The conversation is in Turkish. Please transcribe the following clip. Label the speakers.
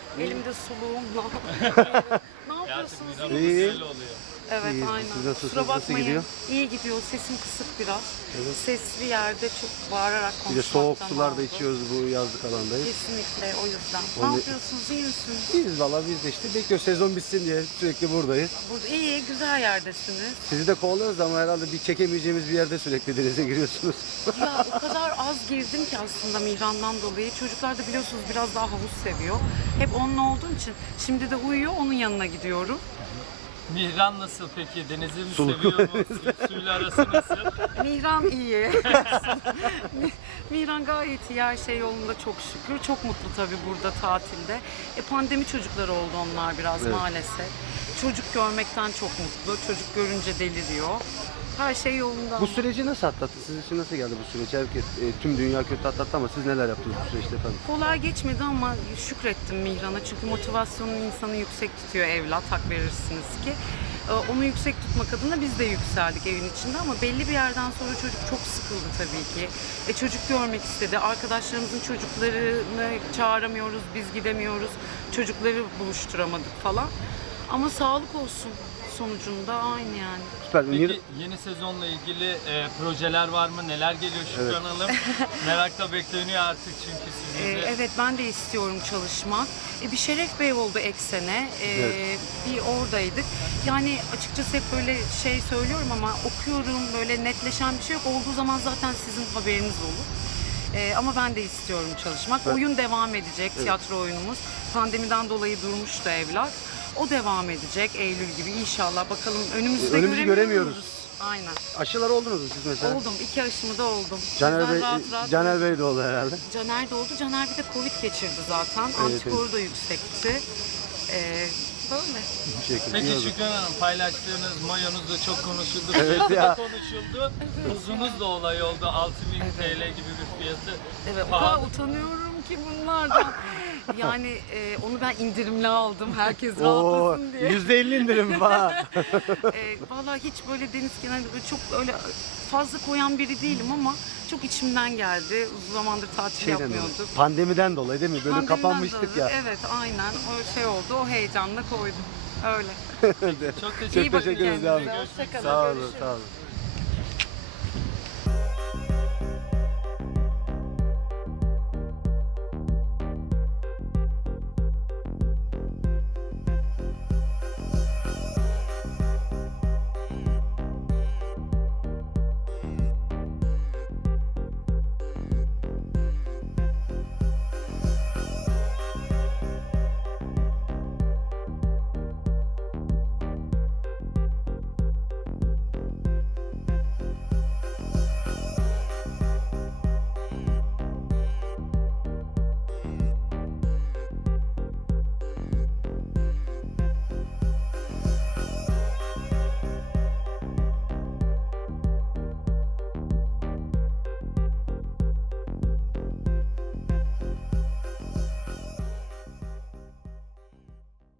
Speaker 1: Elimde suluğumla. Ne yapıyorsunuz?
Speaker 2: Gerçekten
Speaker 1: İyi misiniz?
Speaker 2: güzel oluyor.
Speaker 1: Evet,
Speaker 3: İyi.
Speaker 1: aynen.
Speaker 3: Siz nasılsınız?
Speaker 1: Kusura
Speaker 3: Nasıl
Speaker 1: bakmayın.
Speaker 3: gidiyor?
Speaker 1: İyi gidiyor. Sesim kısık biraz.
Speaker 3: Evet.
Speaker 1: Sesli yerde çok bağırarak
Speaker 3: Bir de
Speaker 1: konuşmaktan
Speaker 3: soğuk sular da
Speaker 1: oldu.
Speaker 3: içiyoruz bu yazlık alandayız.
Speaker 1: Kesinlikle o yüzden.
Speaker 3: Onu-
Speaker 1: Ne yapıyorsunuz? İyi misiniz?
Speaker 3: Biz valla biz de işte bekliyoruz sezon bitsin diye sürekli buradayız.
Speaker 1: Burada iyi, güzel yerdesiniz.
Speaker 3: Sizi de kovalıyoruz ama herhalde bir çekemeyeceğimiz bir yerde sürekli denize giriyorsunuz.
Speaker 1: Ya o kadar az girdim ki aslında Mihran'dan dolayı. Çocuklar da biliyorsunuz biraz daha havuz seviyor. Hep onunla olduğum için. Şimdi de uyuyor, onun yanına gidiyorum.
Speaker 2: Mihran nasıl peki? Denizi mi
Speaker 3: Suluk.
Speaker 2: seviyor mu? Suyla arası nasıl?
Speaker 1: Mihran iyi. Mihran gayet iyi, her şey yolunda çok şükür. Çok mutlu tabii burada tatilde. Pandemi çocukları oldu onlar biraz
Speaker 3: Evet.
Speaker 1: maalesef. Çocuk görmekten çok mutlu. Çocuk görünce deliriyor. Her şey yolunda.
Speaker 3: Bu süreci nasıl atlattı? Sizin için nasıl geldi bu süreç? Herkes, tüm dünya kötü atlattı ama siz neler yaptınız bu süreçte efendim?
Speaker 1: Kolay geçmedi ama şükrettim Mihran'a. Çünkü motivasyonun insanı yüksek tutuyor evlat, hak verirsiniz ki. Onu yüksek tutmak adına biz de yükseldik evin içinde ama belli bir yerden sonra çocuk çok sıkıldı tabii ki. Çocuk görmek istedi. Arkadaşlarımızın çocuklarını çağıramıyoruz, biz gidemiyoruz. Çocukları buluşturamadık falan. Ama sağlık olsun sonucunda aynı yani.
Speaker 3: Süper.
Speaker 2: Peki yeni sezonla ilgili projeler var mı? Neler geliyor Şükran Hanım? Merakla bekleniyor artık çünkü sizi de.
Speaker 1: Evet, ben de istiyorum çalışmak. Bir Şeref Bey oldu Eksen'e.
Speaker 3: Evet.
Speaker 1: Bir oradaydık. Yani açıkçası hep böyle şey söylüyorum ama okuyorum, böyle netleşen bir şey yok. Olduğu zaman zaten sizin haberiniz olur. Ama ben de istiyorum çalışmak.
Speaker 3: Ben-
Speaker 1: Oyun devam edecek, tiyatro oyunumuz. Pandemiden dolayı durmuştu evlat. O devam edecek Eylül gibi inşallah. Bakalım önümüzde
Speaker 3: Önümüzü göremiyoruz.
Speaker 1: Aynen.
Speaker 3: Aşılar oldunuz mu siz mesela?
Speaker 1: Oldum. 2 aşımı da oldum.
Speaker 3: Caner
Speaker 1: Bizden
Speaker 3: Bey,
Speaker 1: rahat rahat
Speaker 3: Caner Bey de oldu herhalde.
Speaker 1: Caner de oldu. Caner bir de Covid geçirdi zaten. Antikoru da yüksekti. Böyle.
Speaker 3: Teşekkür
Speaker 2: Peki
Speaker 3: ederim.
Speaker 2: Şükran Hanım, paylaştığınız mayonuz da çok konuşuldu.
Speaker 3: Evet
Speaker 2: Fiyatı
Speaker 3: ya.
Speaker 2: da konuşuldu. Uzunuz da olay oldu. 6.000 TL gibi bir fiyatı.
Speaker 1: Evet, o
Speaker 2: Pahalı.
Speaker 1: kadar utanıyorum ki bunlardan. Yani onu ben indirimli aldım. Herkes
Speaker 3: Oo,
Speaker 1: rahatlasın diye.
Speaker 3: %50 indirim falan.
Speaker 1: Vallahi hiç böyle deniz kenarında böyle çok öyle fazla koyan biri değilim ama çok içimden geldi. Uzun zamandır tatil yapmıyorduk.
Speaker 3: Pandemiden dolayı değil mi? Böyle
Speaker 1: Pandemiden
Speaker 3: kapanmıştık
Speaker 1: dolayı.
Speaker 3: ya.
Speaker 1: Evet, aynen. O şey oldu. O heyecanla koydum. Öyle.
Speaker 2: Çok
Speaker 1: İyi
Speaker 2: teşekkür
Speaker 1: bakın
Speaker 3: teşekkür ederiz
Speaker 1: kendinize.
Speaker 3: abi.
Speaker 1: Hoşça kalın.
Speaker 3: Sağ olun,
Speaker 1: Görüşürüz.
Speaker 3: sağ olun.